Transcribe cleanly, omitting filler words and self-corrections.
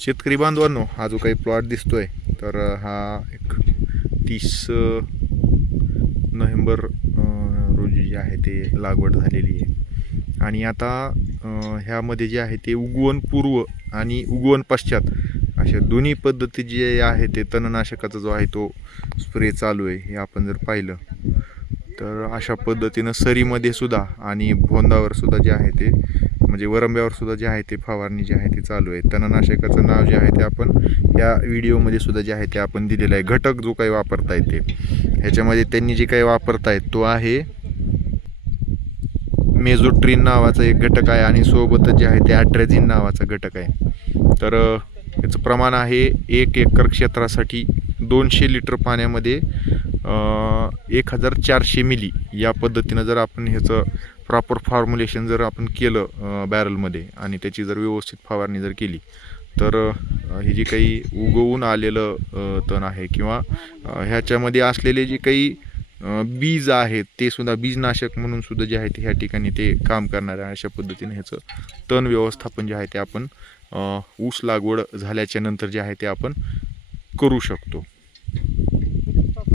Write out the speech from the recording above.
शेतकरी बांधवांनो, हा जो काही प्लॉट दिसतोय तर हा एक 30 नोव्हेंबर रोजी जे आहे ते लागवड झालेली आहे. आणि आता ह्यामध्ये जे आहे ते उगवण पूर्व आणि उगवण पश्चात अशा दोन्ही पद्धती जे आहे ते तणनाशकाचा जो आहे तो स्प्रे चालू आहे. हे आपण जर पाहिलं तर अशा पद्धतीनं सरीमध्ये सुद्धा आणि भोंदावर सुद्धा जे आहे ते म्हणजे वरंब्यावर सुद्धा जे आहे ते फवारणी जी आहे ती चालू आहे. तणनाशकाचं नाव जे आहे ते आपण या व्हिडिओमध्ये सुद्धा जे आहे ते आपण दिलेलं आहे. घटक जो काही वापरतायत ते ह्याच्यामध्ये त्यांनी जे काही वापरतायत तो आहे मेझोट्रिन नावाचा एक घटक आहे आणि सोबतच जे आहे ते अट्रेझिन नावाचा घटक आहे. तर याचं प्रमाण आहे 1 एकर क्षेत्रासाठी 200 लिटर पाण्यामध्ये 1400 मिली या पद्धतीनं जर आपण ह्याचं प्रॉपर फॉर्म्युलेशन जर आपण केलं बॅरलमध्ये आणि त्याची जर व्यवस्थित फवारणी जर केली तर हे जे काही उगवून आलेलं तण आहे किंवा ह्याच्यामध्ये असलेले जे काही बीज आहेत ते सुद्धा बीजनाशक म्हणून सुद्धा जे आहे ते ह्या ठिकाणी ते काम करणार आहे. अशा पद्धतीने ह्याचं तण व्यवस्थापन जे आहे ते आपण ऊस लागवड झाल्याच्या नंतर जे आहे ते आपण करू शकतो.